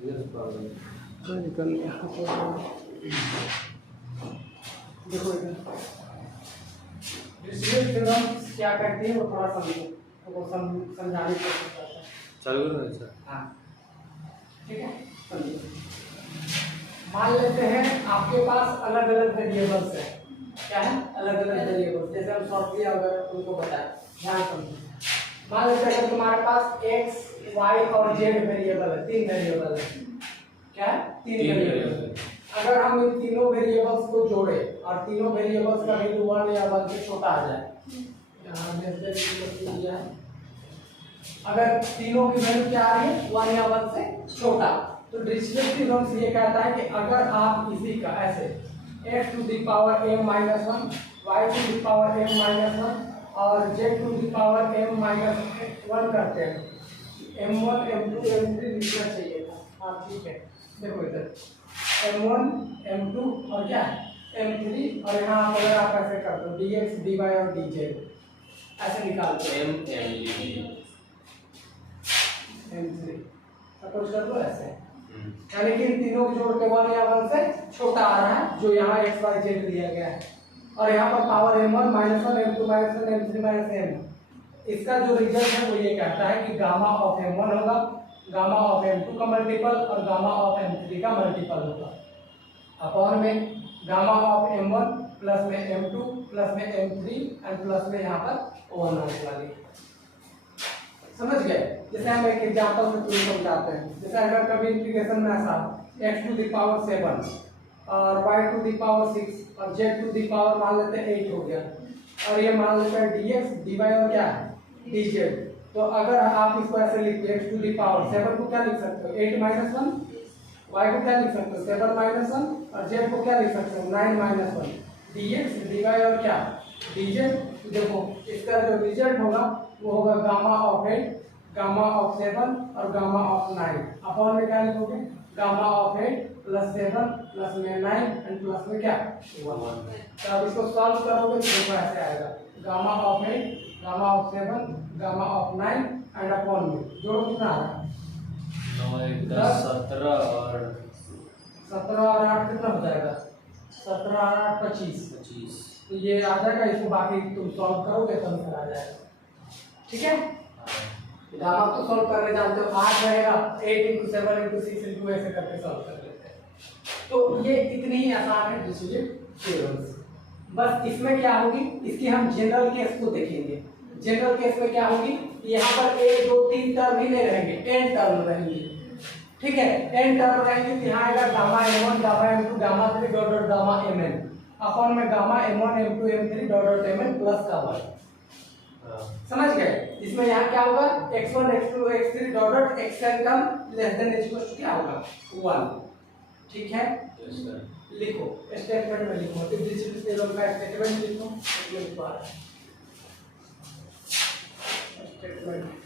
निकल देखो इधर डिस्ट्रीब्यूटिव थ्योरम क्या करती है वो थोड़ा समझो, वो समझाने की कोशिश करते हैं। चालू करो सर। हाँ ठीक है, समझिए। मान लेते हैं आपके पास अलग अलग वेरिएबल्स है। क्या है? अलग अलग वेरिएबल्स, जैसे हम शॉर्टली अगर उनको बताएं, ध्यान समझिए। मान लेते हैं तुम्हारे पास x, y और z वेरिएबल है, 3 वेरिएबल है। क्या है? 3 वेरिएबल। अगर हम इन तीनों वेरिएबल्स को जोड़े और तीनों वेरिएबल्स का वैल्यू 1 या 1 से छोटा आ जाए, यहाँ दिया है, अगर तीनों की वैल्यू क्या आ रही है 1 या 1 से छोटा, तो डिरिचलेट थ्योरम ये कहता है कि अगर आप इसी का ऐसे x to the power m minus 1, y to the power m minus 1 और z to the power m minus 1 करते हैं, m1 m2 m3 लिखना चाहिए था। हाँ ठीक है, देखो इधर m1 m2 और क्या m3, और यहाँ अगर आप ऐसे कर दो dx dy और dz ऐसे निकालते हैं m3 सपोज कर दो ऐसे, यानी कि इन तीनों को जोड़ के 1 या 1 से छोटा आ रहा है, जो यहाँ x y z दिया गया है, और यहाँ पर power m1 minus 1 m2 minus 1 m3 minus m। इसका जो रिजल्ट है वो ये कहता है कि गामा ऑफ m1 होगा, गामा ऑफ m2 का मल्टीपल और गामा ऑफ m3 का मल्टीपल होगा, अपॉन में गामा ऑफ m1 प्लस में m2 प्लस में m3 एंड प्लस में यहाँ पर 1 आने वाली। समझ गए? जैसे हम एक एग्जांपल से पूरी समझाते हैं। जैसे अगर कभी इंटीग्रेशन में ऐसा x टू द पावर 7 और y टू द पावर 6 और z टू द पावर मान लेते हैं 8 हो गया, और ये मान लेते हैं dx dy और क्या है dz, तो अगर आप इसको ऐसे लिखते हैं x टू द पावर 7 को क्या लिख सकते हो 8 माइनस 1, y को क्या लिख सकते हो 7 माइनस 1 और z को क्या लिख सकते हो 9 माइनस 1, dx dy और क्या dz। देखो इसका जो रिजल्ट होगा वो होगा गामा ऑफ 8, गामा ऑफ 7 और गामा ऑफ 9, अपॉन में क्या लिखोगे गामा ऑफ 8 प्लस 7 प्लस में 9 एंड प्लस में क्या 1। तो अब इसको सॉल्व करोगे तो देखो ऐसे आएगा gamma of 8 gamma of 7 gamma of 9 and upon में जोड़ो कितना आ रहा है 17 और 8 कितना हो जाएगा 17 और 8 25। तो ये आ जाएगा, इसको बाकी तुम सॉल्व करोगे तो आंसर आ जाएगा। ठीक है, गामा तो सॉल्व करने जानते हो, 8 रहेगा 8 × 7 × 6 × ऐसे करके सॉल्व कर लेते हैं। तो ये इतनी ही आसान है डिरिचलेट थ्योरम्स। बस इसमें क्या होगी, इसकी हम जनरल केस को देखेंगे। जनरल केस में क्या होगी, यहाँ पर 1 2 3 टर्म ही नहीं रहेंगे, n टर्म रहेंगे। ठीक है, n टर्म रहेंगे, तो यहाँ आएगा gamma m1 gamma m2 gamma 3 dot dot gamma mn, upon में gamma m1 m2 m3 dot dot mn plus का 1। समझ गए? इसमें यहाँ क्या होगा x1 x2 x3 dot dot xn का लेस देन इक्वल टू क्या होगा 1। ठीक है, लिखो स्टेटमेंट में लिखो, तो डिरिचलेट थ्योरम का स्टेटमेंट लिखो, स्टेटमेंट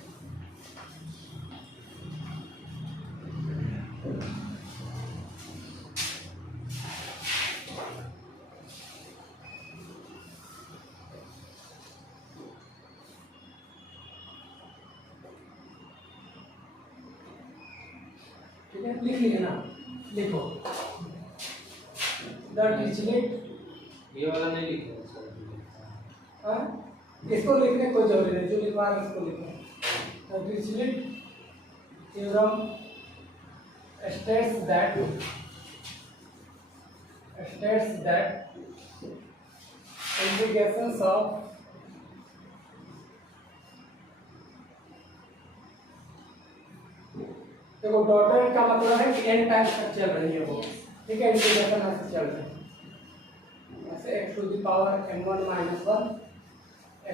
लिख लिए ना, लिखो द डिरिचलेट, ये वाला नहीं लिखा सर। हां इसको लिखने कोई जरूरी नहीं, जो लिखवा रहे इसको लिखो। The Dirichlet theorem states that integrations of देखो डॉटेड का मतलब है कि n टाइम्स तक चल रही है वो। ठीक है, इंटीग्रेशन ऐसे चल रहा है, ऐसे x to the power m1 minus 1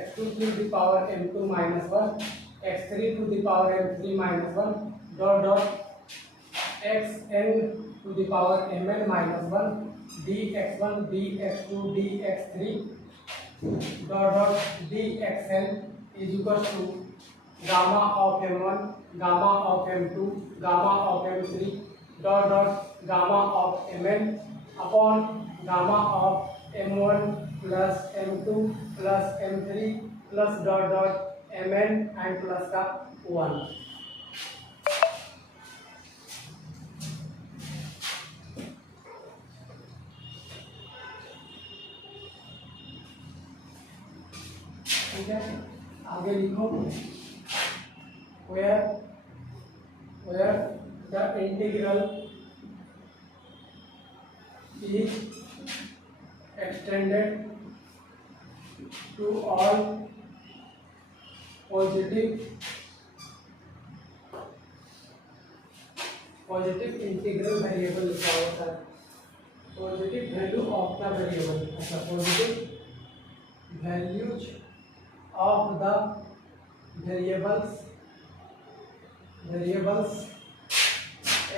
x2 to the power m2 minus 1 x3 to the power m3 minus 1 dot dot xn to the power mn minus 1 dx1 dx2 dx3 dot dot dxn is equal to gamma of m1 gamma of m2 gamma of m3 dot dot gamma of mn upon gamma of m1 plus m2 plus m3 plus dot dot mn and plus का 1। ठीक है, आगे लिखो where the integral is extended to all positive integral variable लिखा होता है, positive value of the variable, अच्छा positive values of the variables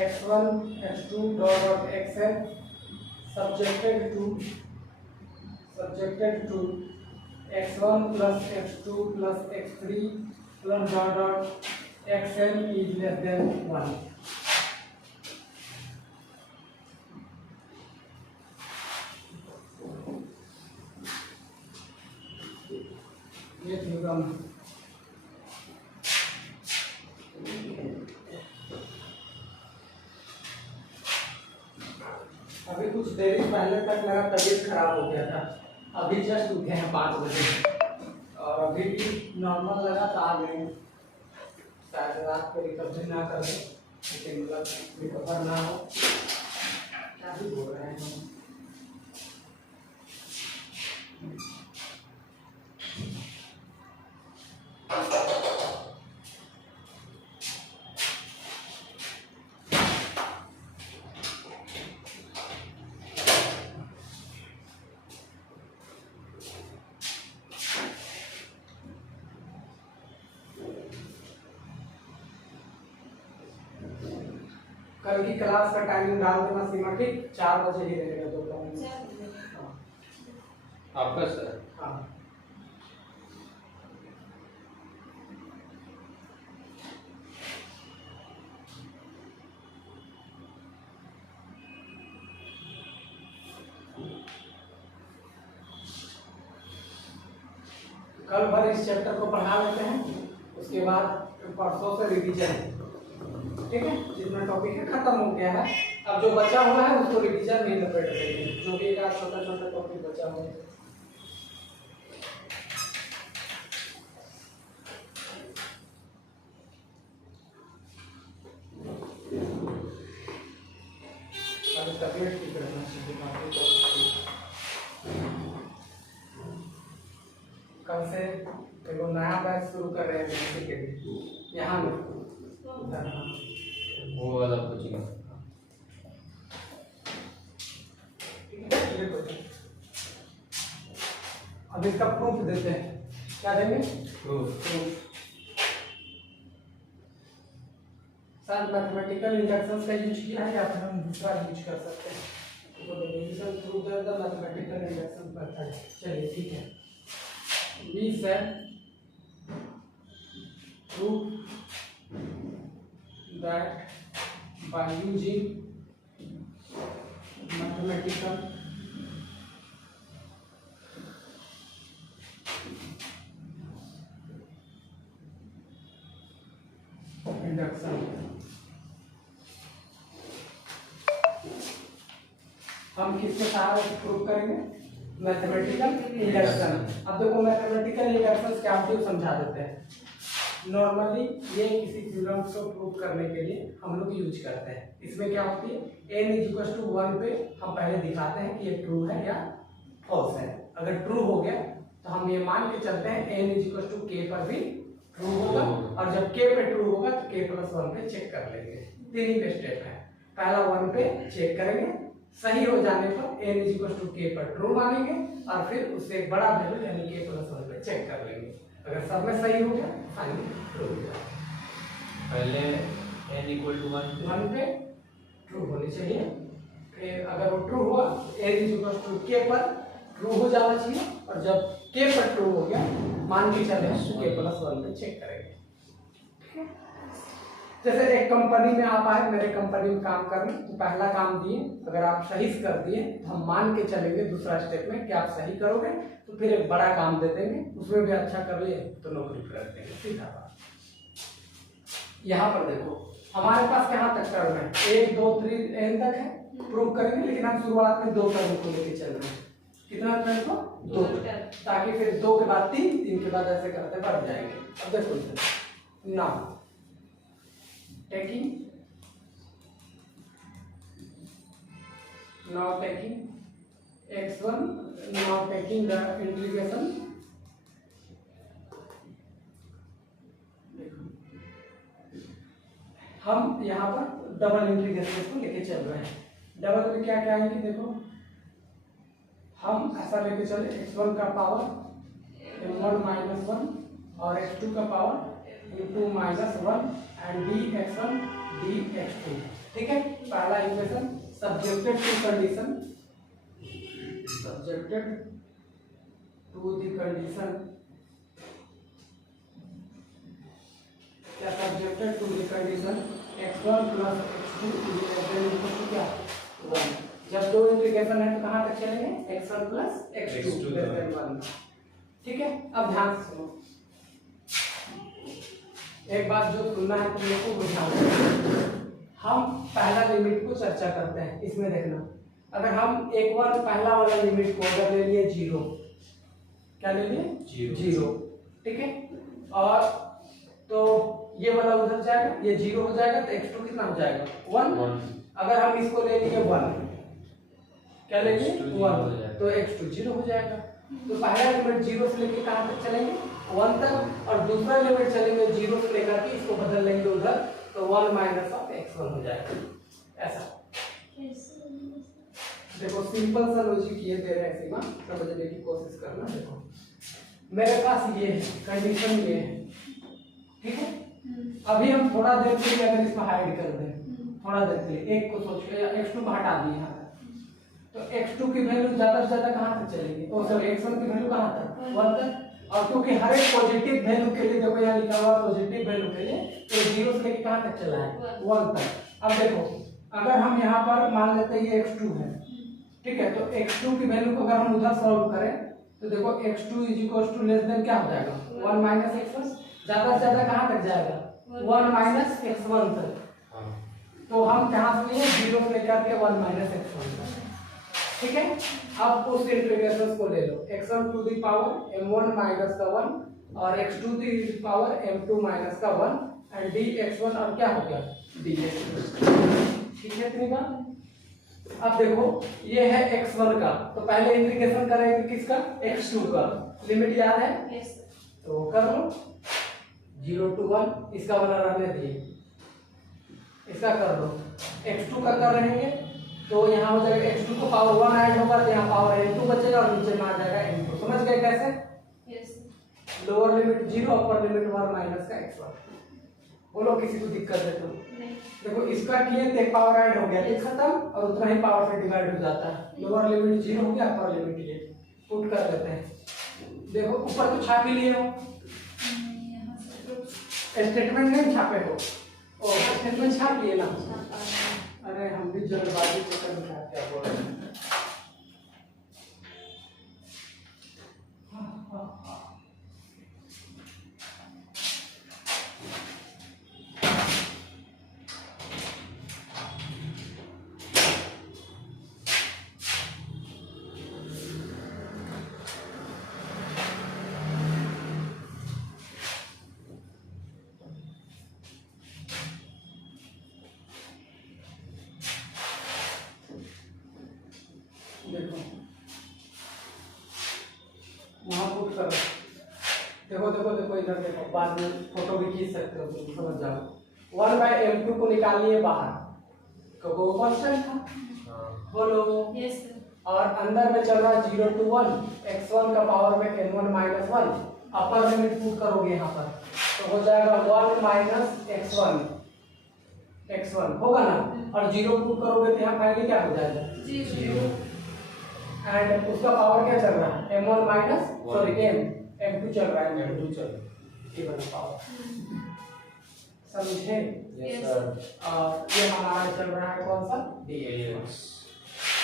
x1 x2 dot xn subjected to x1 plus x2 plus x3 plus dot xn is less than 1. ये theorem अभी कुछ देर पहले तक मेरा तबीयत खराब हो गया था, अभी जस्ट उठे हैं 5 बजे और अभी भी नॉर्मल लगा तो आ गए। शायद रात को रिकवरी ना कर दे, मतलब रिकवर ना हो, क्या भी बोल रहे हैं हम। कल की क्लास का टाइमिंग डाल देना सीमा, ठीक 4 बजे ही रहेगा दोपहर में। आपका सर? हाँ कल भर इस चैप्टर को पढ़ा लेते हैं, उसके बाद परसों से रिवीजन, ठीक है। जितना टॉपिक है खत्म हो गया है, अब जो बचा हुआ है उसको रिवीजन में लपेट देंगे, जो भी एक छोटा छोटा टॉपिक बचा हुआ है। तबियत ठीक रहना चाहिए, कल से देखो नया बैच शुरू कर रहे हैं के लिए, यहाँ में वो वाला कोचिंग। अब इसका प्रूफ देते हैं, क्या देंगे? प्रूफ। सर मैथमेटिकल इंडक्शंस का यूज किया है या फिर हम दूसरा यूज कर सकते हैं? तो division through the mathematical induction method, चलिए ठीक है। We said proof that by using mathematical induction हम किसके सहारे प्रूव करेंगे? Mathematical induction. अब देखो मैथमेटिकल इंडक्शन क्या होती है समझा देते हैं। नॉर्मली ये किसी थ्योरम को प्रूव करने के लिए हम लोग यूज करते हैं। इसमें क्या होती है, n = 1 पे हम पहले दिखाते हैं कि ये ट्रू है या फॉल्स है। अगर ट्रू हो गया तो हम ये मान के चलते हैं n = k पर भी ट्रू होगा, और जब k पे ट्रू होगा तो k + 1 पे चेक कर लेंगे। 3 ही स्टेप है, पहला 1 पे चेक करेंगे, सही हो जाने पर n = k पर ट्रू मानेंगे, और फिर उससे एक बड़ा वैल्यू यानी k + 1 पे चेक कर लेंगे। अगर सब में सही हो गया फाइनली ट्रू हो जाएगा। पहले n = 1 पे ट्रू होनी चाहिए, फिर अगर वो ट्रू हुआ n = k पर ट्रू हो जाना चाहिए, और जब k पर ट्रू हो गया मान के चले तो k + 1 पे चेक करेंगे। जैसे एक कंपनी में आप आए, मेरे कंपनी में काम करने, तो पहला काम दिए, अगर आप सही से कर दिए तो हम मान के चलेंगे दूसरा स्टेप में कि आप सही करोगे, तो फिर एक बड़ा काम दे देंगे, उसमें भी अच्छा कर लिए तो नौकरी पर रख देंगे। सीधा बात। यहाँ पर देखो हमारे पास कहाँ तक टर्म है, 1 2 3 n तक है, प्रूव करेंगे, लेकिन हम शुरुआत में 2 टर्म को लेके चल रहे हैं, कितना टर्म को 2, ताकि फिर 2 के बाद 3, 3 के बाद ऐसे करते बढ़ जाएंगे। अब देखो इधर now taking x1, now taking the integration, हम यहाँ पर डबल इंटीग्रेशन को लेके चल रहे हैं। डबल में क्या क्या आएंगे देखो, हम ऐसा लेके चले x1 का पावर m1 - 1 और x2 का power m2 - 1 and dx1 dx2। ठीक है, पहला equation subjected to condition, subjected to the condition, क्या subjected to the condition x1 plus x2 is क्या 1। जब 2 इंटीग्रेशन है तो कहाँ तक चलेंगे x1 plus x2 less than 1। ठीक है, अब ध्यान से सुनो, एक बात जो सुनना है तुम लोग को ध्यान। हम पहला लिमिट को चर्चा करते हैं, इसमें देखना, अगर हम एक बार पहला वाला लिमिट को अगर ले लिए 0, क्या ले लिए 0, ठीक है, और तो ये वाला उधर जाएगा, ये 0 हो जाएगा, तो x2 कितना हो जाएगा 1। अगर हम इसको ले लिए 1, क्या ले लिए 1, तो x2 0 हो जाएगा। तो पहला लिमिट 0 से लेकर कहाँ तक चलेंगे 1 तक, और दूसरा लिमिट चलेंगे 0 से लेकर के इसको बदल लेंगे उधर, तो 1 - x1 हो जाएगा। ऐसा देखो सिंपल सा लॉजिक ये दे रहे हैं, सीमा समझने की कोशिश करना। देखो मेरे पास ये है कंडीशन, ये है, ठीक है। अभी हम थोड़ा देर के लिए अगर इसको हाइड कर दें, थोड़ा देर के लिए एक को सोच के x2 को हटा दिए यहाँ तक, तो x2 की वैल्यू ज्यादा से ज्यादा कहाँ तक चलेगी, ओ सॉरी x1 की वैल्यू कहाँ तक 1 तक। और क्योंकि हर एक पॉजिटिव वैल्यू के लिए देखो यहाँ लिखा हुआ पॉजिटिव वैल्यू के लिए, तो 0 से लेकर कहाँ तक चला है 1 तक। अब देखो अगर हम यहाँ पर मान लेते हैं ये x2 है, ठीक है, तो x2 की वैल्यू को अगर हम उधर सॉल्व करें तो देखो x2 = लेस देन क्या हो जाएगा 1 - x1, ज्यादा से ज्यादा कहाँ तक जाएगा 1 - x1 तक। तो हम कहाँ से लिए 0 से लेकर के 1 - x1 तक, ठीक है। अब उस इंटीग्रेशन को ले लो, x1 to the power m1 - 1 और x2 to the power m2 - 1 and dx1 और क्या हो गया dx2, ठीक है। इतनी बात। अब देखो ये है x1 का, तो पहले इंटीग्रेशन करेंगे किसका x2 का, लिमिट याद है तो कर लो 0 to 1, इसका बना रहने दिए, इसका कर दो, x2 का कर रहेंगे तो यहाँ हो जाएगा x2 को पावर 1 ऐड होगा तो यहाँ पावर m2 बचेगा और नीचे में आ जाएगा m2। समझ गए कैसे? लोअर लिमिट 0, अपर लिमिट 1 - का x1। बोलो किसी को दिक्कत है तो नहीं। देखो इसका किए तो एक पावर ऐड हो गया, ये खत्म और उतना ही पावर से डिवाइड हो जाता है। लोअर लिमिट 0 हो गया, अपर लिमिट ये पुट कर लेते हैं। देखो ऊपर तो छाप ही लिए हो, स्टेटमेंट नहीं छापे हो, ओ स्टेटमेंट छाप लिए ना। अरे हम भी जल्दबाजी चक्कर में क्या बोल रहे हैं। देखो वहां पुट करो, देखो देखो देखो इधर देखो, बाद में फोटो भी खींच सकते हो तुम, समझ जाओ। 1/m2 को निकालिए बाहर, क्योंकि वो कांस्टेंट था, बोलो यस। और अंदर में चल रहा है 0 to 1, x1 का पावर में n1 - 1, अपर लिमिट पुट करोगे यहाँ पर तो हो जाएगा 1 - x1 होगा ना, और 0 पुट करोगे तो यहाँ फाइनली क्या हो जाएगा 0। एंड उसका पावर क्या चल रहा है m1 - सॉरी m2 चल रहा है, m2 चल रहा है, ये वाला पावर समझे? Yes sir. और ये हमारा चल रहा है कौन सा dx।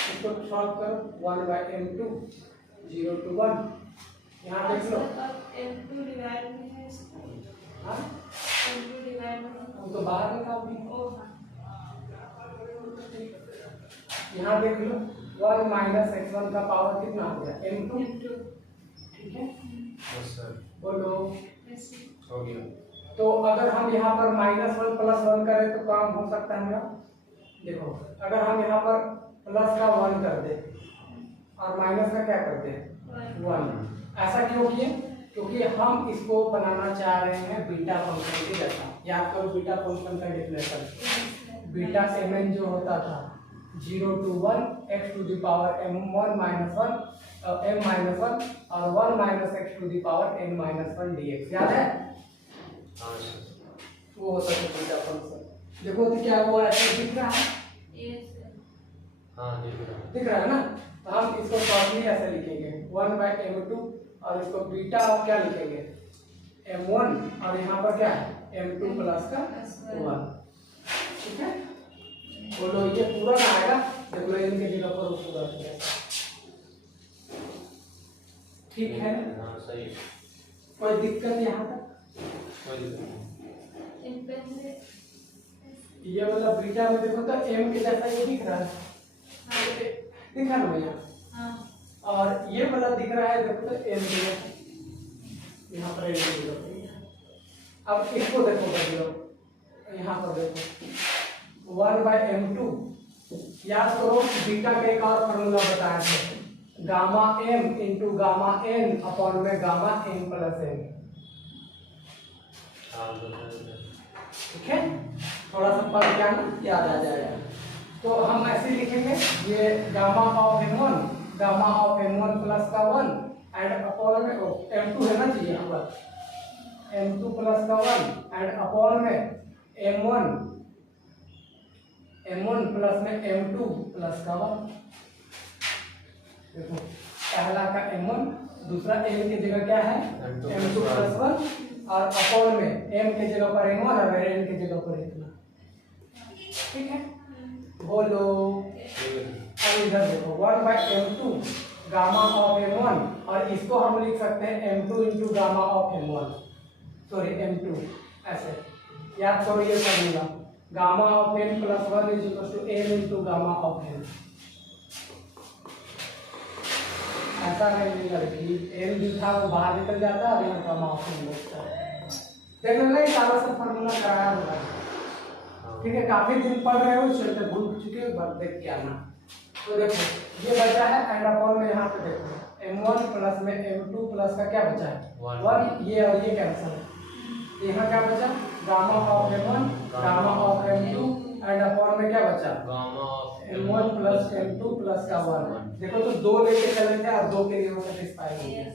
इसको सॉल्व करो 1/m2 0 to 1, यहाँ देख लो m2 डिवाइड में है इसका, हाँ m2 डिवाइड में हम तो बाहर निकाल दी, ओ यहाँ देख लो 1 माइनस x1 का पावर कितना हो गया m2, ठीक है। यस सर, बोलो। हो गया। तो अगर हम यहाँ पर -1 प्लस 1 करें तो काम हो सकता है मेरा। देखो अगर हम यहाँ पर प्लस का 1 कर दे और माइनस का क्या करते हैं 1, ऐसा क्यों किए? क्योंकि हम इसको बनाना चाह रहे हैं बीटा फंक्शन के जैसा। याद करो बीटा फंक्शन का डेफिनेशन, बीटा mn जो होता था 0 to 1 x to the power m1 minus 1 m minus 1 और 1 minus x to the power n minus 1 dx, याद है? हाँ सर, वो होता है बीटा फंक्शन। देखो तो क्या वो ऐसे दिख रहा है? हाँ दिख रहा है ना? तो हम इसको शॉर्टली ऐसे लिखेंगे 1/m2 और इसको बीटा और क्या लिखेंगे m1 और यहाँ पर क्या है m2 प्लस का 1, ठीक है। बोलो ये पूरा ना आएगा, देखो इनके जगह पर वो पूरा हो जाएगा, ठीक है। हाँ सही, कोई दिक्कत यहाँ तक? कोई दिक्कत नहीं। ये वाला बीटा में देखो तो m के जैसा ये दिख रहा है, दिख रहा है ना भैया? और ये वाला दिख रहा है देखो तो m के जैसा, यहाँ पर m के जगह पर। अब इसको देखो बदलो, यहाँ पर देखो 1/m2, याद करो बीटा का एक और फॉर्मूला बताया था, gamma m into gamma n upon में गामा n प्लस n, ठीक है। थोड़ा सा पढ़ के आना, याद आ जाएगा। तो हम ऐसे लिखेंगे ये गामा ऑफ m1 प्लस का 1 एंड अपॉन में m2 है ना चाहिए यहाँ पर m2 प्लस का 1 एंड अपॉन में m1 प्लस में m2 प्लस का 1। देखो पहला का m1, दूसरा m की जगह क्या है m2 प्लस 1 और अपॉन में m की जगह पर m1 और n की जगह पर इतना, ठीक है। बोलो। अब इधर देखो 1/m2 गामा ऑफ m1 और इसको हम लिख सकते हैं m2 into gamma of m1, sorry m2, ऐसे याद करो ये formula, gamma of n plus 1 is equal to m into gamma of n। ऐसा नहीं लड़की m दिखा वो बाहर निकल जाता है और यहाँ गामा ऑफ n बचता है। देख लो नहीं सारा सब फॉर्मूला कराया हुआ है, ठीक है। काफी दिन पढ़ रहे हो चलते भूल चुके हो, बस देख के आना। तो देखो ये बचा है एंड अपॉन में यहाँ पे देखो m1 प्लस में m2 प्लस का क्या बचा है 1, ये और ये कैंसिल है, यहाँ क्या बचा gamma of m1 gamma of m2 and upon में क्या बचा gamma of m1 plus m2 plus का 1। देखो तो 2 लेके चले थे और 2 के लिए वो सेटिस्फाई हो गया,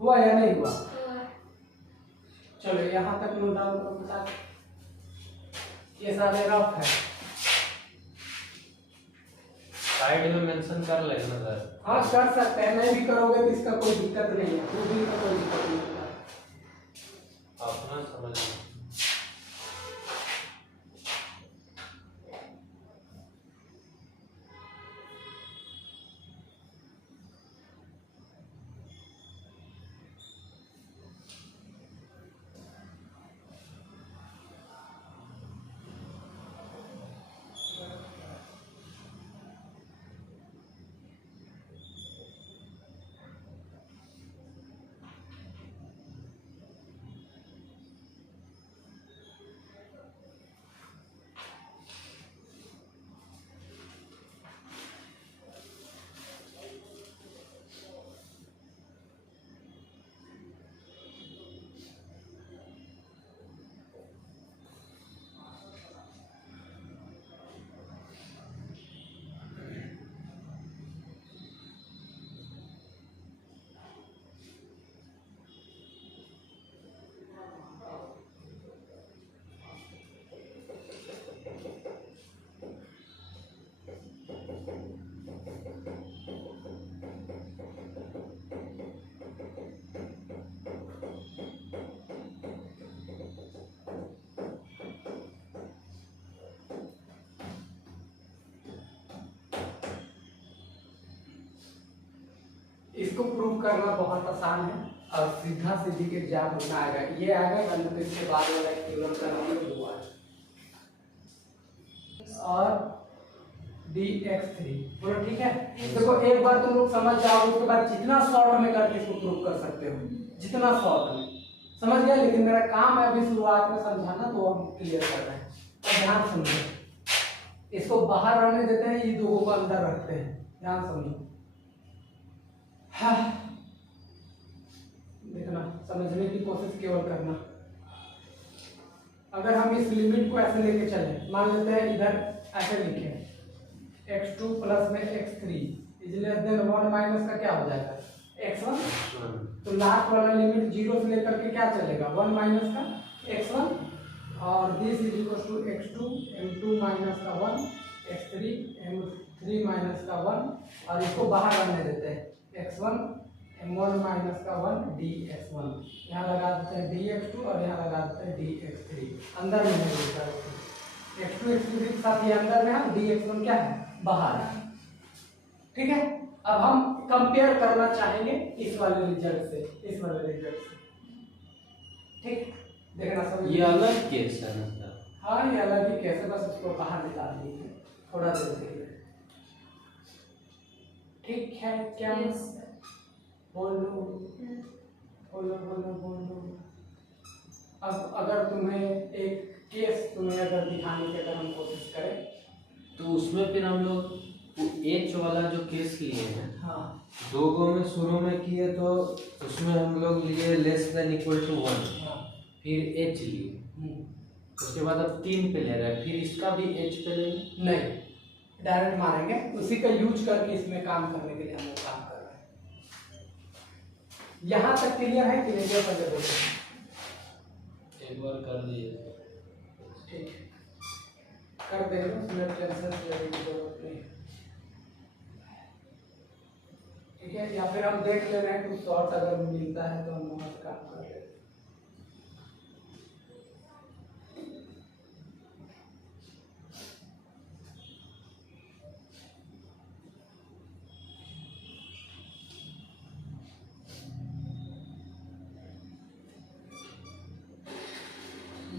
हुआ या नहीं हुआ? चलो यहाँ तक नोट डाउन करो बता, ये सारे रफ है, साइड में मेंशन कर लेना सर। हाँ कर सकते हैं, नहीं भी करोगे तो इसका कोई दिक्कत नहीं है, खुद भी का कोई दिक्कत नहीं है, अपना समझ। इसको प्रूव करना बहुत आसान है और सीधा सीधी के एग्जाम में आएगा, ये आएगा गणित इसके बाद वाला थ्योरम का नंबर 2 है। और dx3। बोलो ठीक है। देखो एक बार तुम लोग समझ जाओ, उसके बाद जितना शॉर्ट में करके इसको प्रूव कर सकते हो, जितना शॉर्ट में समझ गया। लेकिन मेरा काम है अभी शुरुआत में समझाना, तो हम क्लियर कर रहे हैं। और ध्यान समझो, इसको बाहर रहने देते हैं, ये दो को अंदर रखते हैं। ध्यान समझो, हाँ देखना, समझने की कोशिश केवल करना। अगर हम इस लिमिट को ऐसे लेके चले, मान लेते हैं इधर ऐसे लिखे x2 प्लस में x3 is less then 1 minus का क्या हो जाएगा x1। तो लास्ट वाला लिमिट 0 से लेकर के क्या चलेगा 1 माइनस का x1, और this is equal to x2 m2 minus का 1 x3 m3 माइनस का 1, और इसको बाहर आने देते हैं x1 m1 माइनस का 1 dx1। यहाँ लगा देते हैं dx2 और यहाँ लगा देते हैं dx3। अंदर में है x2 x3 के साथ ये अंदर में है, dx1 क्या है बाहर है। ठीक है, अब हम कंपेयर करना चाहेंगे इस वाले रिजल्ट से इस वाले रिजल्ट से। ठीक, देखना सब ये अलग केस है ना सर? हाँ ये अलग ही केस है, बस इसको बाहर निकाल दीजिए थोड़ा देर के लिए। ठीक है, क्या बोलो बोलो बोलो बोलो। अब अगर तुम्हें एक केस तुम्हें अगर दिखाने की अगर हम कोशिश करें, तो उसमें फिर हम लोग एच वाला जो केस लिए हैं, हाँ दो गो में शुरू में किए तो उसमें हम लोग लिए लेस देन इक्वल टू 1, हाँ फिर एच लिए, उसके बाद अब 3 पे ले रहे हैं, फिर इसका भी एच पे लेंगे। नहीं, डायरेक्ट मारेंगे, उसी का यूज करके इसमें काम करने के लिए हम लोग काम कर रहे हैं। यहाँ तक क्लियर है कि नहीं? पहले बोलो, एक बार कर दिए। ठीक कर देंगे, उसमें टेंशन लेने की जरूरत नहीं। ठीक है, या फिर हम देख ले रहे हैं कुछ शॉर्ट अगर मिलता है तो हम वहाँ से काम कर लेते हैं।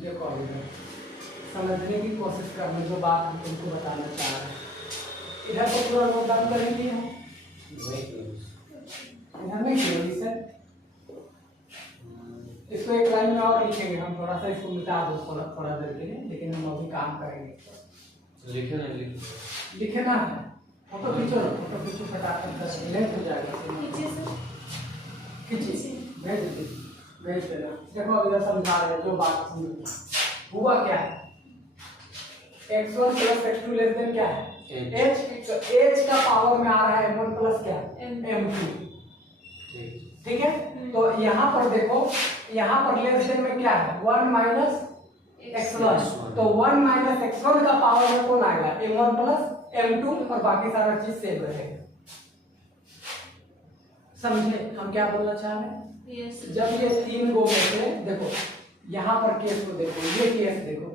देखो अभी समझने की कोशिश करने जो बात हम तुमको बताना चाह रहे हैं, इधर तो पूरा नोट डाउन करेंगे हम, इधर नहीं किया सर। इसको एक लाइन में और लिखेंगे हम, थोड़ा सा इसको मिटा दो थोड़ा देर के लिए, लेकिन हम अभी काम करेंगे। लिखे ना लिखना है, फोटो खींचो फटाफट, लेट हो जाएगा। खींचिए, भेज देना। देखो अभी इधर समझा रहे हैं जो बात समझ हुआ क्या है। x1 plus x2 less then क्या है h, तो h का पावर में आ रहा है m1 प्लस क्या m2। ठीक है, तो यहाँ पर देखो, यहाँ पर लेस देन में क्या है 1 माइनस x1, तो 1 माइनस x1 का पावर में कौन आएगा m1 प्लस m2, और बाकी सारा चीज सेम रहेगा। समझे हम क्या बोलना चाह रहे हैं? जब ये 3 गो में से देखो, यहाँ पर केस को देखो, ये केस देखो,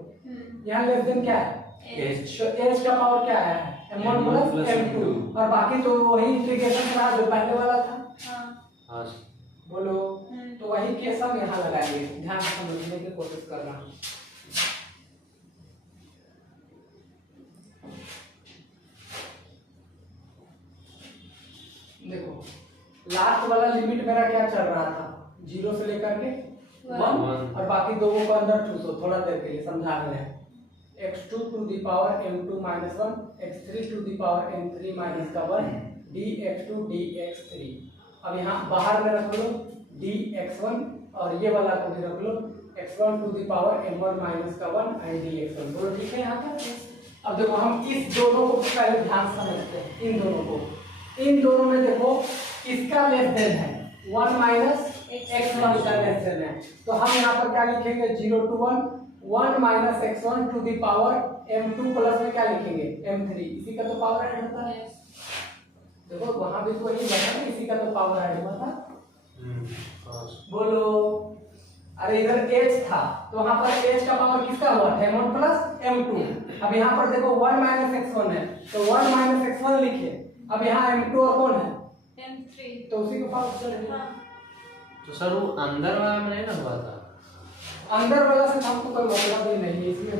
यहाँ लेस देन क्या है h, तो h का पावर क्या है m1 प्लस m2, और बाकी तो वही इंटीग्रेशन रहा जो पहले वाला था। हाँ बोलो, तो वही केस हम यहाँ लगाएंगे। ध्यान से समझने की कोशिश करना। देखो लास्ट वाला लिमिट मेरा क्या चल रहा था 0 से लेकर के 1, और बाकी दो को अंदर ठूसो थोड़ा देर के लिए, समझा रहे हैं। x2 to the power m2 minus 1, x3 to the power m3 minus का 1, dx2 dx3। अब यहाँ बाहर में रख लो dx1, और ये वाला को भी रख लो x1 to the power m1 minus का 1 एंड dx1। बोलो ठीक है यहाँ पर। अब देखो हम इस दोनों को पहले ध्यान समझते हैं, इन दोनों में देखो इसका लेस देन है 1 माइनस x1 का लेस देन है, तो हम यहाँ पर क्या लिखेंगे 0 to 1 minus x1 to the power m2 plus में क्या लिखेंगे m3, इसी का तो पावर ऐड होता है। देखो वहां भी तो वही बना है, इसी का तो पावर ऐड हुआ था। बोलो, अरे इधर h था तो वहां पर h का पावर किसका हुआ m1 प्लस m2। अब यहाँ पर देखो 1 माइनस x1 है, तो 1 माइनस x1 लिखिए। अब यहाँ m2 और कौन है m3, तो उसी को पावर चलेगा। तो सर वो अंदर वाला में नहीं ना हुआ था? अंदर वाला से हमको कोई मतलब ही नहीं है, इसमें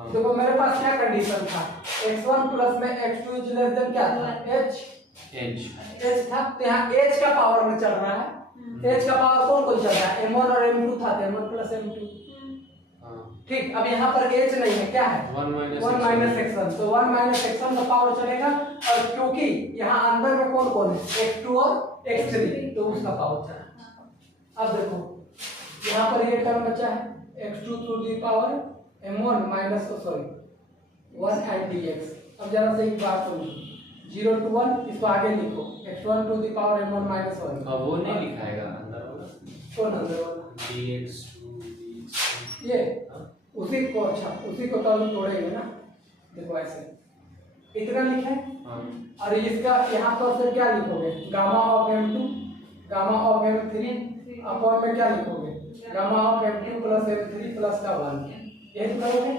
हाँ। देखो मेरे पास क्या कंडीशन था, x1 प्लस में x2 इज लेस देन क्या था, h था। तो यहाँ h का पावर में चल रहा है, h का पावर कौन कौन चल रहा है, m1 और m2 था, m1 प्लस m2। ठीक, अब यहाँ पर h नहीं है, क्या है 1 माइनस x1, तो 1 माइनस x1 का पावर चलेगा। और क्योंकि यहाँ अंदर में कौन कौन है, x2 और x3, तो उसका पावर चला। अब देखो यहाँ पर ये टर्म बचा है x2 to the power m1 minus, sorry 1 and dx। अब जरा से एक बात समझो, 0 to 1 इसको आगे लिखो, x1 to the power m1 minus 1। अब वो नहीं लिखाएगा अंदर होगा, कौन अंदर वाला, dx2 ये उसी को, अच्छा उसी को तो हम तोड़ेंगे ना। देखो ऐसे इतना लिखे, और इसका यहाँ पर फिर क्या लिखोगे, gamma of m2 gamma of m3 upon में क्या लिखोगे, gamma of m2 plus m3 plus का 1, यही तो करोगे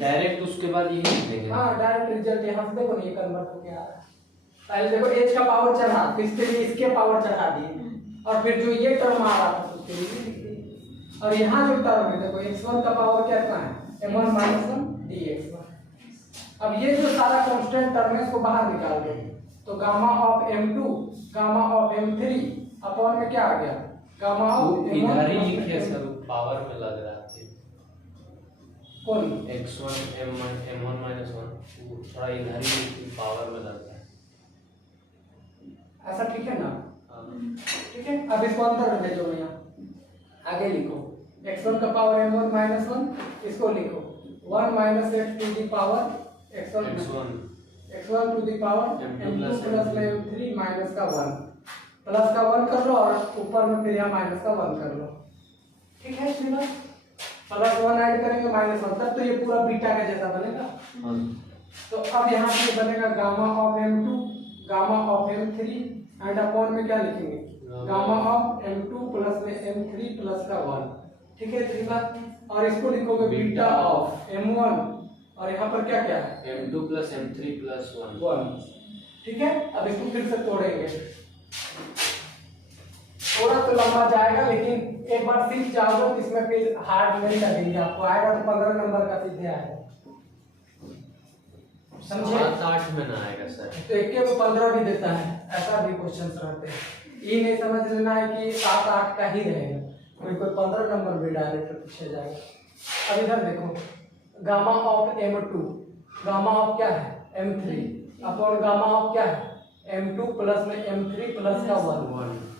डायरेक्ट, उसके बाद यही लिख देंगे। हाँ डायरेक्ट रिजल्ट यहाँ से देखो, ये कन्वर्ट होके आ रहा है। पहले देखो h का पावर चढ़ा, फिर इसके लिए इसके पावर चढ़ा दिए, और फिर जो ये टर्म आ रहा था उसके लिए लिख दिए। और यहाँ जो टर्म है देखो x1 का पावर क्या है, m1 माइनस 1 dx1। अब ये जो सारा कांस्टेंट टर्म है इसको बाहर निकाल दो, तो gamma of m2 gamma of m3 upon में क्या आ गया, गामा ऑफ इधर ही लिखे सर, पावर में लग रहा है कौन, x1 m1 माइनस 1, वो थोड़ा इधर ही पावर में लग रहा है। ऐसा ठीक है ना, हाँ। ठीक है। अब इसको अंदर ले जाओ, यहाँ आगे लिखो x1 का पावर m1 माइनस 1, इसको लिखो 1 minus x to the power x1 to the power m2 plus में m3 माइनस का 1, प्लस का 1 कर लो और ऊपर में फिर यहाँ माइनस का 1 कर लो। ठीक है, इसमें प्लस 1 ऐड करेंगे माइनस 1, तब तो ये पूरा बीटा का जैसा बनेगा। तो अब यहाँ पे बनेगा gamma of m2 gamma of m3 and upon में क्या लिखेंगे, गामा ऑफ m2 प्लस में m3 प्लस का 1। ठीक है, इतनी बात। और इसको लिखोगे बीटा ऑफ m1, और यहाँ पर क्या क्या है, m2 प्लस m3 प्लस 1। ठीक है, अब इसको फिर से तोड़ेंगे, थोड़ा तो लंबा जाएगा, लेकिन एक बार सीख जाओगे तो इसमें फिर हार्ड नहीं लगेंगे आपको, आएगा तो 15 नंबर का सीधे आएगा, समझे। 7-8 में ना आएगा सर, तो एक के 15 भी देता है, ऐसा भी क्वेश्चंस रहते हैं। ये नहीं समझ लेना है कि 7-8 का ही रहेगा, कोई 15 नंबर भी डायरेक्ट पूछा जाएगा। अब इधर देखो, gamma of m2 gamma of क्या है m3 अपॉन गामा ऑफ क्या है m2 प्लस में m3 प्लस का 1।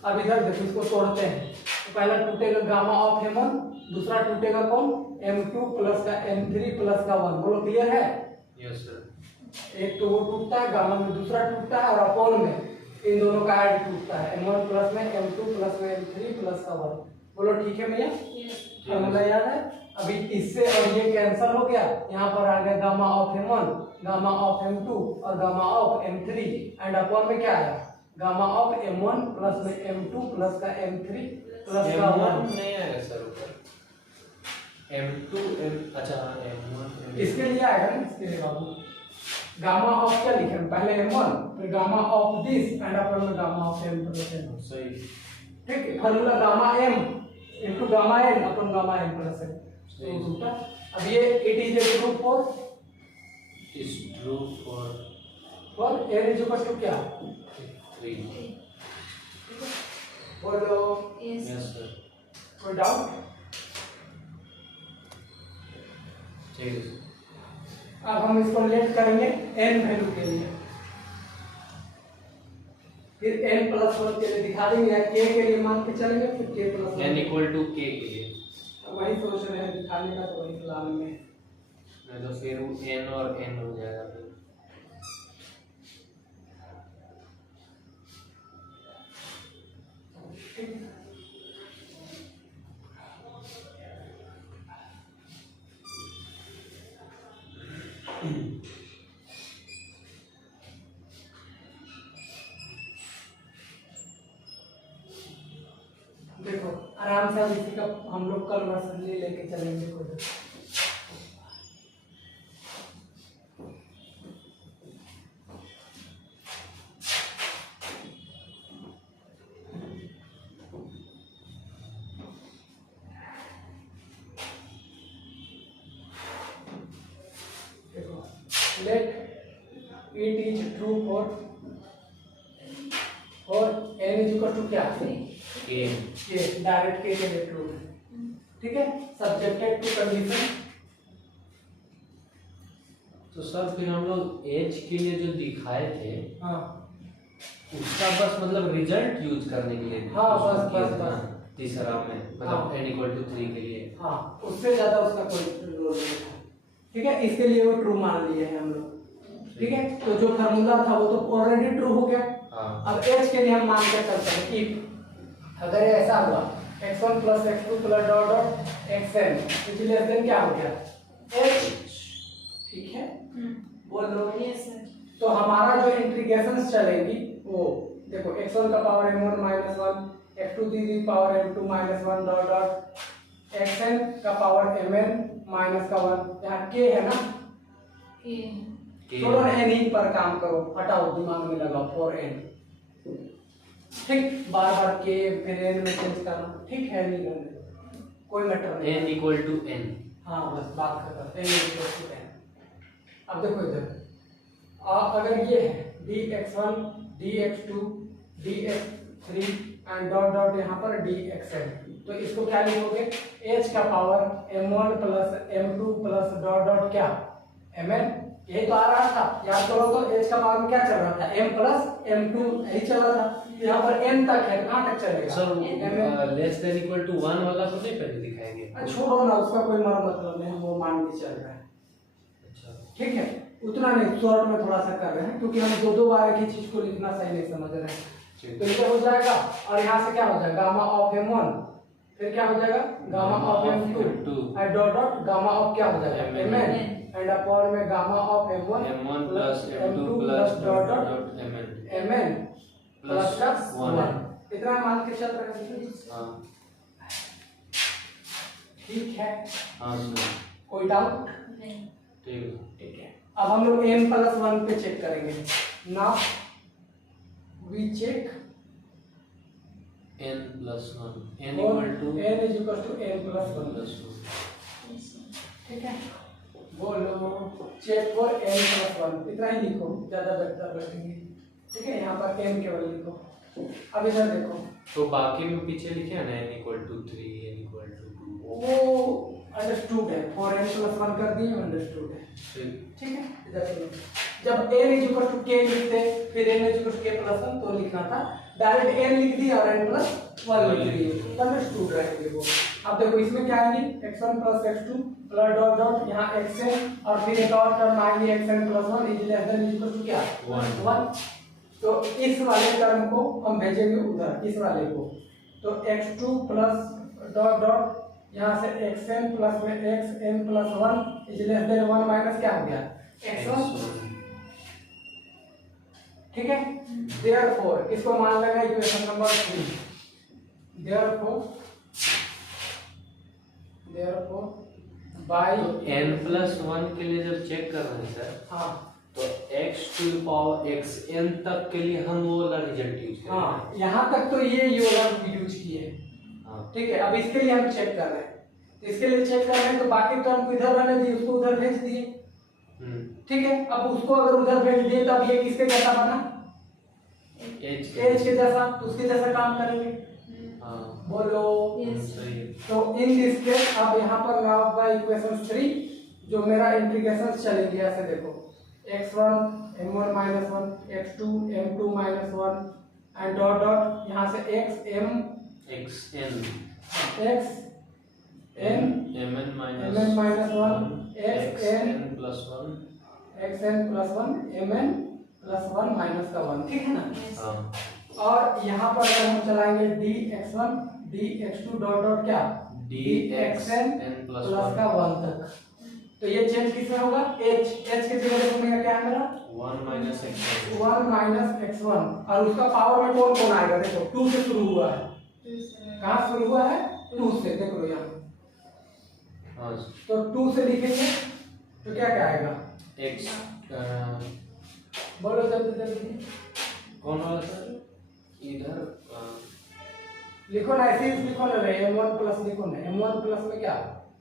अब इधर देखो, इसको तोड़ते हैं, तो पहला टूटेगा गामा ऑफ m1, दूसरा टूटेगा कौन m2 प्लस का m3 प्लस का 1। बोलो क्लियर है, यस सर। एक तो वो टूटता है गामा में, दूसरा टूटता है, और अपॉन में इन दोनों का ऐड टूटता है, m1 प्लस में m2 प्लस में m3 प्लस का 1। बोलो ठीक है भैया, फॉर्मूला याद है। अभी इससे और ये कैंसिल हो गया, यहाँ पर आ गया gamma of m1 gamma of m2 और gamma of m3 and upon में क्या आया, गामा ऑफ m1 प्लस में m2 प्लस का m3 प्लस का 1। नहीं आएगा सर ऊपर, m2 अच्छा m1 इसके लिए आएगा ना, इसके लिए बाबू गामा ऑफ क्या लिखे हैं, पहले m1 फिर gamma of this and upon में gamma of m plus n। सही। ठीक है, formula gamma m into gamma n upon gamma m plus n। तो उल्टा, अब ये it is a true for is true for n is equal to क्या 3। बोलो, यस सर। कोई डाउट। ठीक है। अब हम इसको लेट करेंगे n वैल्यू के लिए, फिर n प्लस 1 के लिए दिखा देंगे, या k के लिए मान के चलेंगे, फिर k plus 1 n equal to k के लिए वही सोच रहे हैं दिखाने का, तो वही फिलहाल में नहीं तो फिर n और n हो जाएगा फिर। देखो आराम से, अब इसी का हम लोग कल वर्सन लेके चलेंगे कोई। Let it is true for n is equal to क्या के डायरेक्ट के लिए ट्रू है, ठीक है, सब्जेक्टेड टू कंडीशन। तो सर फिर हम लोग एच के लिए जो दिखाए थे हाँ उसका बस मतलब रिजल्ट यूज करने के लिए हाँ, उसको बस, किया बस, था ना, बस। तीसरा में मतलब हाँ। n इक्वल टू 3 के लिए। हाँ, उससे ज्यादा उसका कोई रोल नहीं था, ठीक है, इसके लिए वो ट्रू मान लिए हैं हम लोग, ठीक है। तो जो फार्मूला था वो तो ऑलरेडी ट्रू हो गया। हाँ। अब एच के लिए हम मान के चलते हैं कि अगर ये ऐसा हुआ x1 plus x2 plus dot dot xn which is less than क्या हो गया h, ठीक है, बोलो। Yes, sir. तो हमारा जो इंटीग्रेशंस चलेंगी वो देखो x1 का पावर m1 माइनस 1 x2 की power m2 minus 1 dot dot xn का पावर mn माइनस का 1, यहाँ k है ना, Okay. छोड़ो n ही पर काम करो, हटाओ, दिमाग में लगाओ फॉर n, ठीक, बार बार के फिर n में चेंज करना, ठीक है, नहीं करना कोई मैटर नहीं। n equal to n। हाँ बस बात खत्म, n इक्वल टू n। अब देखो इधर अगर ये है dx1 dx2 dx3 and dot dot यहाँ पर dxn, तो इसको क्या लिखोगे h का power m1 plus m2 plus dot dot क्या mn, यही तो आ रहा था, याद करो तो h का पावर में क्या चल रहा था m प्लस m2 यही चल रहा था, यहाँ पर n तक है, कहाँ तक चलेगा sir less than equal to 1 वाला तो नहीं पहले दिखाएंगे। छोड़ो ना, उसका कोई मतलब नहीं, वो मान के चल रहा है, अच्छा ठीक है, उतना नहीं, शॉर्ट में थोड़ा सा कर रहे हैं क्योंकि हम दो बार एक ही चीज को लिखना सही नहीं समझ रहे हैं। ठीक। तो ये हो जाएगा और यहाँ से क्या हो जाएगा गामा ऑफ m1, फिर क्या हो जाएगा गामा ऑफ m2 और डॉट डॉट गामा ऑफ क्या हो जाएगा mn एंड अपॉन में gamma of m1 plus m2 plus dot dot mn plus का 1। 1, इतना मान के चल रहे हैं। हाँ ठीक है, हाँ सर कोई डाउट? नहीं. ठीक है। ठीक है, अब हम लोग n प्लस 1 पे चेक करेंगे। Now we check n plus 1 n equal to n is equal to n plus 1, plus 1। Yes, sir. ठीक है, बोलो चेक फॉर n प्लस 1, इतना ही लिखो, ज्यादा बेहतर लगेंगे, ठीक है, यहाँ पर n केवल लिखो। अब इधर देखो, तो बाकी में पीछे लिखे हैं ना n equal to 3 n equal to 2। वो अंडरस्टूड है, फॉर n प्लस 1 कर दिए, अंडरस्टूड है, ठीक है। इधर सुनो, जब n is equal to k लिखते फिर n is equal to k plus 1 तो लिखना था, डायरेक्ट n लिख दिया और n प्लस 1 लिख दिए, अंडरस्टूड रहेंगे वो। अब देखो इसमें क्या आएंगे x1 plus x2 plus dot dot यहाँ xn और फिर एक और टर्म आएंगे xn plus 1 is less than is equal to क्या 1। तो इस वाले टर्म को हम भेजेंगे उधर, इस वाले को, तो x2 प्लस डॉट डॉट यहाँ से xn प्लस में xn plus 1 is less then 1 minus क्या हो गया x1, ठीक है। देयरफॉर इसको मान लेना इक्वेशन नंबर 3। देयरफॉर बाय तो n प्लस 1 के लिए जब चेक कर रहे हैं सर, हाँ तो x to the power xn तक के लिए हम वो वाला रिजल्ट यूज करेंगे। हाँ, यहाँ तक तो ये वाला यूज किए, हाँ ठीक है। अब इसके लिए हम चेक कर रहे हैं, तो इसके लिए चेक कर रहे हैं तो बाकी टर्म को इधर रहने दिए, उसको उधर भेज दिए, ठीक है। अब उसको अगर उधर भेज दिए तब ये किसके जैसा बना h एच के जैसा, तो उसके जैसा काम करेंगे, हाँ बोलो। Yes. सही है। तो इन दिस केस अब यहाँ पर नाउ बाय इक्वेशन 3 जो मेरा इंटीग्रेशन चलेंगे, ऐसे देखो x1 m1 minus 1 x2 m2 minus 1 and dot dot यहाँ से xn xn mn mn minus 1 xn plus 1। xn plus 1 mn plus 1 minus का 1, ठीक है ना। Yes. हाँ और यहाँ पर अगर हम चलाएंगे dx1 dx2 डॉट डॉट क्या dxn प्लस प्लस का 1 तक, तो ये चेंज किसमें होगा h के जगह पे मेरा क्या है मेरा 1 माइनस x1। 1 माइनस x1 और उसका पावर में कौन कौन आएगा, देखो 2 से शुरू हुआ है, Yes, sir. कहाँ शुरू हुआ है 2 से, देख लो यहाँ, हाँ तो 2 से लिखेंगे तो क्या क्या आएगा, x बोलो जल्दी जल्दी कौन वाला सर इधर लिखो ना, ऐसे ही लिखो ना, m1 प्लस लिखो ना, m1 प्लस में क्या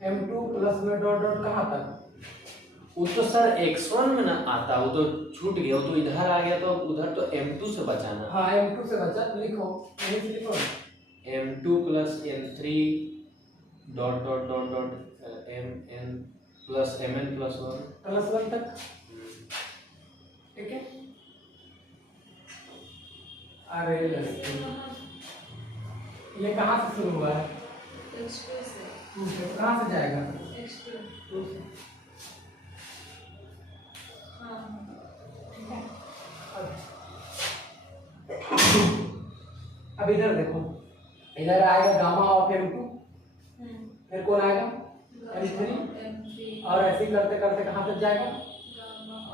m2 प्लस में डॉट डॉट कहाँ तक वो तो सर x1 में ना आता, वो तो छूट गया, वो तो इधर आ गया, तो उधर तो m2 से बचाना। हाँ m2 से बचा, लिखो यहीं से लिखो m2 plus m3 dot dot dot dot mn plus mn plus 1 plus 1 तक, ठीक है। अरे ये कहाँ से शुरू हुआ है? x2 से, 2 से, कहाँ से जाएगा? x2, 2 से। हाँ अब इधर देखो, इधर आएगा गामा ऑफ m2, फिर कौन आएगा? m3, m3 और ऐसे ही करते करते कहाँ तक जाएगा?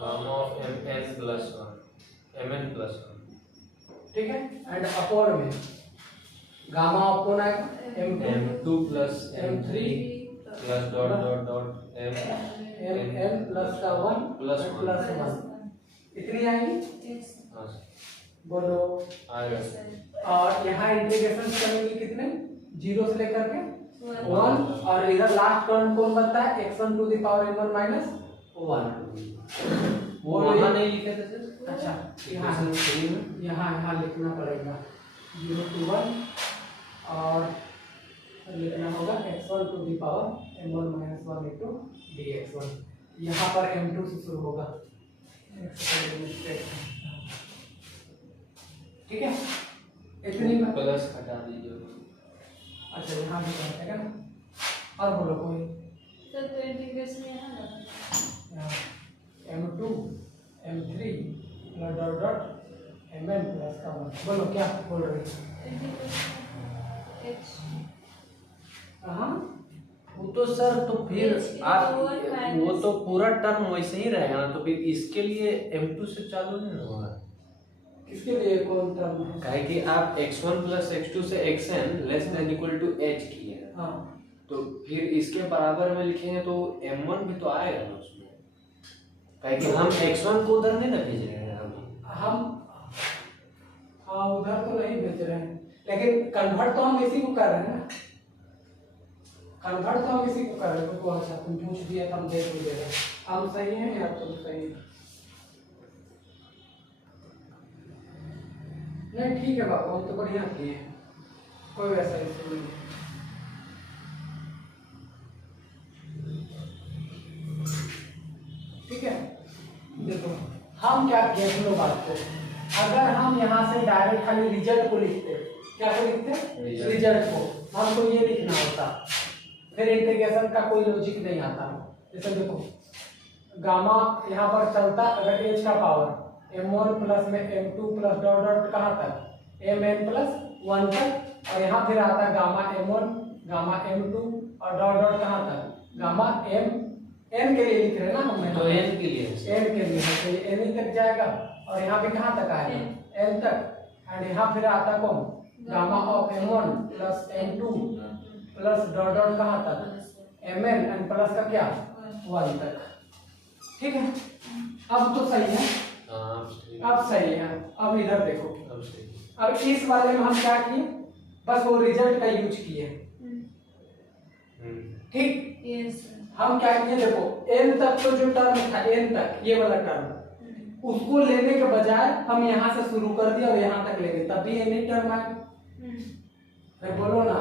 Gamma of mn plus 1 mn plus 1, ठीक है। एंड अपवर्ड में गामा ऑफ कौन आएगा? m2 plus m3 plus dot dot dot mn plus का 1 प्लस प्लस 1, इतनी आएगी। हाँ बोलो। आएगा। और यहाँ इंटीग्रेशन करेंगे कितने? 0 से लेकर के 1, और इधर लास्ट टर्म कौन बनता है? x1 to the power m1 minus 1। वो वहाँ नहीं लिखे थे सर? अच्छा, इक्वेशन 3 में यहाँ लिखना पड़ेगा 0 to 1, और लिखना होगा x1 to the power m1 minus 1 into dx1। यहाँ पर m2 से शुरू होगा, ठीक है। इतनी में प्लस हटा दीजिए। अच्छा यहाँ भी है ना, और बोलो कोई। सर तो इंटीग्रेशन यहाँ लगा, m2 m3 plus dot dot mn plus का 1। बोलो क्या बोल रहे हो? इंटीग्रेशन h, हाँ वो तो सर तो फिर आप वो तो पूरा टर्म वैसे ही रहेगा ना, तो फिर इसके लिए m2 से चालू नहीं होगा। किसके लिए कौन टर्म है? काहे कि आप x1 प्लस x2 से xn less than equal to h किए हैं, हाँ तो फिर इसके बराबर में लिखेंगे तो m1 भी तो आएगा ना उसमें। काहे कि हम x1 को उधर नहीं ना भेज रहे हैं हम हाँ उधर तो नहीं भेज रहे हैं, लेकिन कन्वर्ट तो हम इसी को कर रहे हैं ना, कन्वर्ट तो हम इसी को कर रहे हैं। तो अच्छा तुम पूछ दिया तो हम देख भी दे रहे हैं, हम सही हैं या तुम सही है? नहीं ठीक है बाबू, हम तो बढ़िया किए हैं, कोई वैसा इशू नहीं है। ठीक है, देखो हम क्या किए सुनो बात को। अगर हम यहाँ से डायरेक्ट खाली रिजल्ट को लिखते, क्या को लिखते? रिजल्ट को। हमको ये लिखना होता, फिर इंटीग्रेशन का कोई लॉजिक नहीं आता। जैसे देखो गामा यहाँ पर चलता, अगर एच का पावर m1 प्लस में m2 प्लस डॉट डॉट कहाँ तक mn प्लस 1 तक, और यहाँ फिर आता है गामा m1 गामा m2 और डॉट डॉट कहाँ तक गामा n के लिए लिख रहे हैं ना हम, तो n के लिए n के लिए है, तो ये n ही तक जाएगा, और यहाँ पे कहाँ तक आएगा? n तक। एंड यहाँ फिर आता कौन? Gamma of m1 plus m2 plus dot dot कहाँ तक mn, एंड प्लस का क्या 1 तक। ठीक है, अब तो सही है, अब सही है। अब इधर देखो, अब इस वाले में हम क्या किए? बस वो रिजल्ट का यूज किए। ठीक, यस हम क्या किए? देखो n तक तो जो टर्म था, n तक ये वाला टर्म, उसको लेने के बजाय हम यहाँ से शुरू कर दिया और यहाँ तक ले गए, तब भी n ही टर्म आए। मैं बोलो ना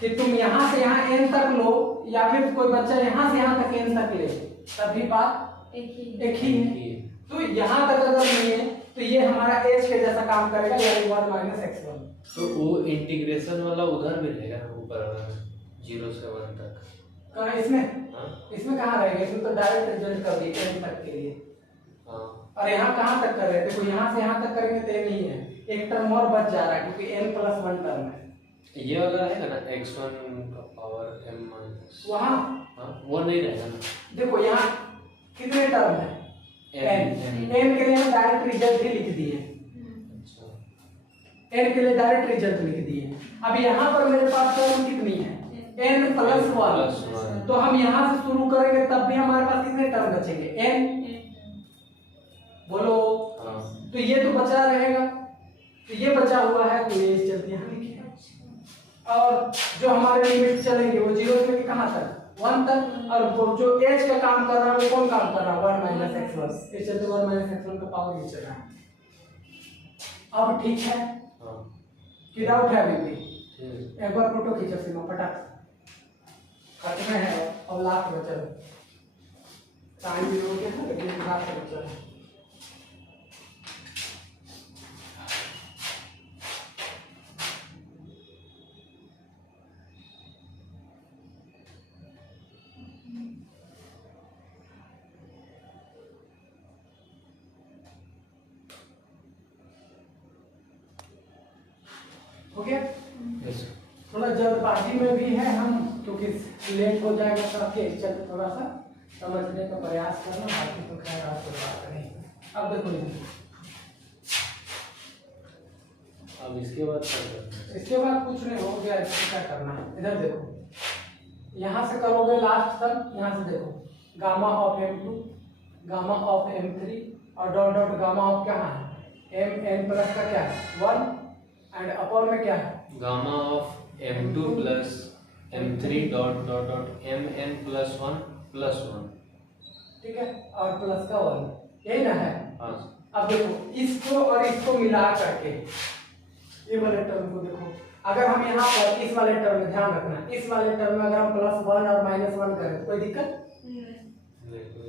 कि तुम यहाँ से यहाँ n तक लो, या फिर कोई बच्चा यहाँ से यहाँ तक n तक ले, तभी बात एक ही है। तो यहाँ तक अगर नहीं है तो ये हमारा h के जैसा काम करेगा, यानी 1 माइनस x1। तो वो इंटीग्रेशन वाला उधर भी रहेगा ऊपर 0 से 1 तक। कहाँ इसमें? हाँ? इसमें कहाँ रहेगा? इसमें तो डायरेक्ट रिजल्ट कर दिए n तक के लिए। हाँ। और यहाँ कहाँ तक कर रहे थे? देखो यहाँ से यहाँ तक करेंगे तो नहीं है, एक टर्म और बच जा रहा है क्योंकि n प्लस 1 टर्म है। ये वाला है ना x1 का पावर m माइनस, वहाँ वो नहीं रहेगा ना। देखो यहाँ कितने टर्म है? n के लिए हम डायरेक्ट रिजल्ट ही लिख दिए, n के लिए डायरेक्ट रिजल्ट लिख दिए। अब यहाँ पर मेरे पास टर्म कितनी है? n plus 1। तो हम यहाँ से शुरू करेंगे तब भी हमारे पास कितने टर्म बचेंगे? n। बोलो। तो ये तो बचा रहेगा, तो ये बचा हुआ है, तो ये चलते यहाँ लिखे। और जो हमारे लिमिट चलेंगे वो 0 से लेके कहाँ तक? 1 तक, और वो जो h का काम कर रहा है वो कौन काम कर रहा है 1 माइनस x1, इस चलते 1 माइनस x1 का पावर नीचे रहा है। अब ठीक है हाँ कि डाउट है अभी भी? ठीक एक बार फोटो खींचो सीमा फटाक खत्म है, अब लास्ट बचल टाइम भी हो गया है लेकिन लास्ट बचल है। हो गया? है यस थोड़ा जल्दबाजी में भी है हम, क्योंकि लेट हो जाएगा सबके, चलते थोड़ा सा समझने का प्रयास करना, बाकी तो खैर आपको बात नहीं। अब देखो इधर, अब इसके बाद क्या करना है? इसके बाद कुछ नहीं हो गया, इसको क्या करना है इधर देखो, यहाँ से करोगे लास्ट तक, यहाँ से देखो gamma of m2 gamma of m3 और डॉट डॉट गामा ऑफ क्या है mn प्लस का क्या है 1 एंड अपर में क्या है gamma of m2 plus m3 dot dot dot mn plus 1 plus 1। ठीक है, और प्लस का 1, यही ना है। हाँ अब देखो इसको और इसको मिला करके ये वाले टर्म को देखो, अगर हम यहाँ पर इस वाले टर्म में ध्यान रखना, इस वाले टर्म में अगर हम +1 और -1 करें तो कोई दिक्कत,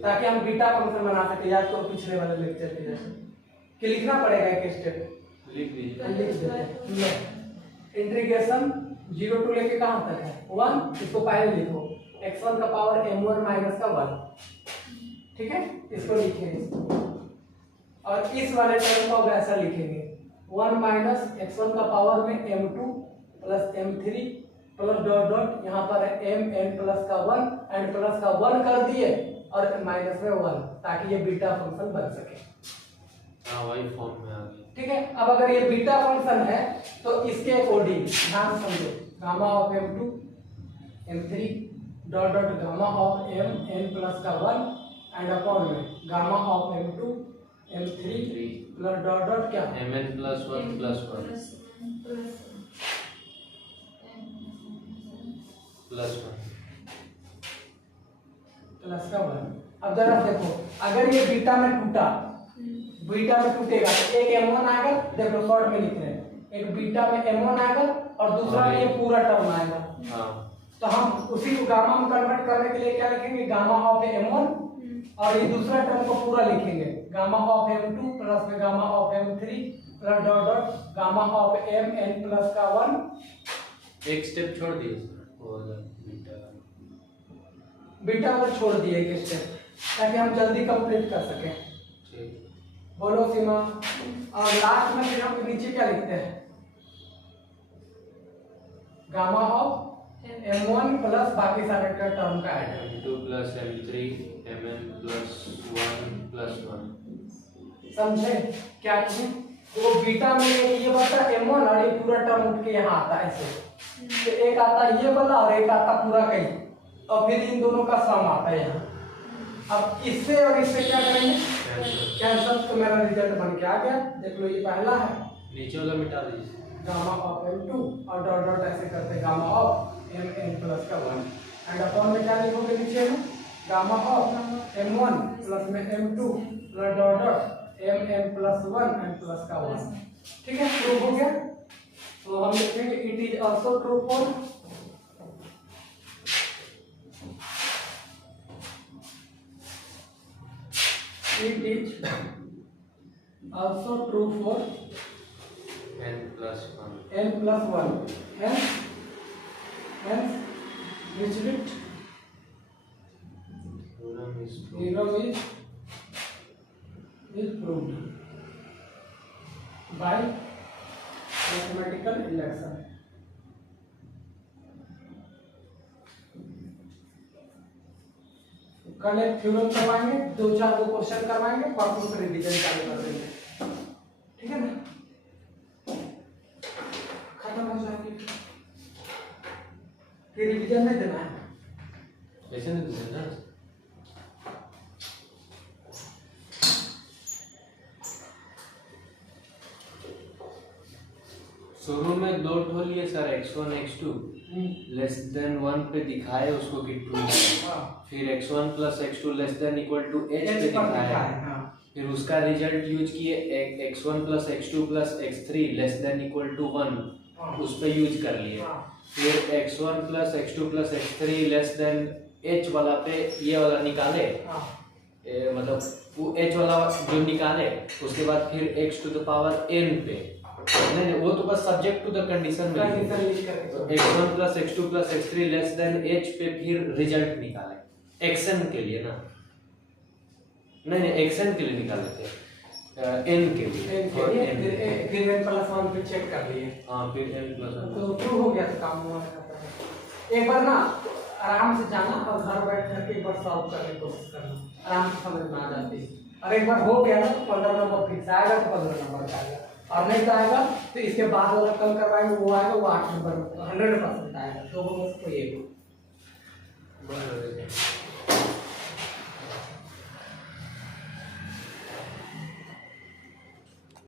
ताकि हम बीटा फंक्शन बना सके, याद करो पिछले वाले लेक्चर के जैसे कि लिखना पड़ेगा एक स्टेप, लिख दीजिए। लिख देते हैं। इंटीग्रेशन 0 टू लेके कहाँ तक है 1, इसको पहले लिखो x1 का पावर m1 माइनस का 1, ठीक है, इसको लिखेंगे और इस वाले टर्म को वैसा लिखेंगे 1 माइनस x1 का पावर में m2 plus m3 plus dot dot यहाँ पर है mn प्लस का 1 एंड प्लस का 1 कर दिए और माइनस में 1, ताकि ये बीटा फंक्शन बन सके। हाँ वही फॉर्म में आ गया। ठीक है, अब अगर ये बीटा फंक्शन है तो इसके अकॉर्डिंग ध्यान समझो, gamma of m2 m3 dot dot gamma of mn plus का 1 एंड अपॉन में gamma of m2 m3 plus dot dot क्या mn plus 1 plus 1 plus 1 plus का 1। अब जरा देखो, अगर ये बीटा में टूटा, बीटा में टूटेगा तो एक m1 आएगा, देखो शॉर्ट में लिख रहे हैं, एक बीटा में m1 आएगा और दूसरा में ये पूरा टर्म आएगा। हाँ तो हम उसी को गामा में कन्वर्ट करने के लिए क्या लिखेंगे, गामा ऑफ m1 और ये दूसरा टर्म को पूरा लिखेंगे गामा ऑफ m2 प्लस में gamma of m3 plus dot dot gamma of mn plus का 1। एक स्टेप छोड़ दिए सर, वो बीटा बीटा को छोड़ दिए एक स्टेप, ताकि हम जल्दी कंप्लीट कर सकें। ठीक। बोलो सीमा, और लास्ट में फिर हम नीचे क्या लिखते हैं, गामा ऑफ m1 प्लस बाकी सारे का टर्म का add, m2 plus m3 mn plus 1 plus 1। समझे क्या चीज? वो बीटा में ये बचा m1 और ये पूरा टर्म उठ के यहाँ आता है ऐसे, तो एक आता ये वाला और एक आता पूरा कहीं, और फिर इन दोनों का सम आता है यहाँ। अब इससे और इससे क्या करेंगे, कैंसल, तो मेरा रिजल्ट बन के आ गया, देख लो ये पहला है नीचे वाला मिटा दीजिए। गामा ऑफ m2 और डॉट डॉट ऐसे करते गामा ऑफ mn प्लस का 1 एंड अपॉन में क्या लिखोगे नीचे में गामा ऑफ m1 प्लस में m2 plus dot dot mn plus 1 and plus का 1। ठीक है, प्रूव हो गया। तो हम लिखेंगे it is also true for it is also true for n plus 1 n plus 1, hence Dirichlet theorem is true। theorem is proved by mathematical induction। कल एक थ्योरम करवाएंगे, 2-4 क्वेश्चन करवाएंगे, परसों से रिवीजन चालू कर देंगे, ठीक है ना, खत्म हो जाएगी, फिर रिवीजन नहीं देना है, ऐसे नहीं देना ना। शुरू में दो ठो लिए sir x1 x2 less then 1 पे दिखाए उसको कि ट्रू है, हाँ फिर x1 plus x2 less than equal to h पे एच पर दिखाए, दिखाए, हाँ फिर उसका रिजल्ट यूज किए x1 plus x2 plus x3 less than equal to 1 हाँ उस पे यूज कर लिए, हाँ फिर x1 plus x2 plus x3 less than h वाला पे ये वाला निकाले, हाँ मतलब वो h वाला जो निकाले उसके बाद फिर x to the power n पे, नहीं वो तो बस सब्जेक्ट टू द कंडीशन में कंडीशन लिख कर x1 plus x2 plus x3 less than h पे फिर रिजल्ट निकाले xn के लिए ना, नहीं xn के लिए निकाले थे, n के लिए और n फिर n प्लस 1 पे चेक कर लिए, हाँ फिर n प्लस 1 तो प्रूव हो गया तो काम हुआ खत्म है। एक बार ना आराम से जाना और घर बैठ करके एक बार सॉल्व करने की कोशिश करना, आराम से समझ में आ जाती है। और एक बार हो गया ना तो 15 नंबर फिक्स आएगा तो 15 नंबर आएगा, और नहीं तो आएगा तो इसके बाद वाला कल करवाएंगे वो आएगा, वो 8 नंबर 100% आएगा, तो वो बस कोई एक बस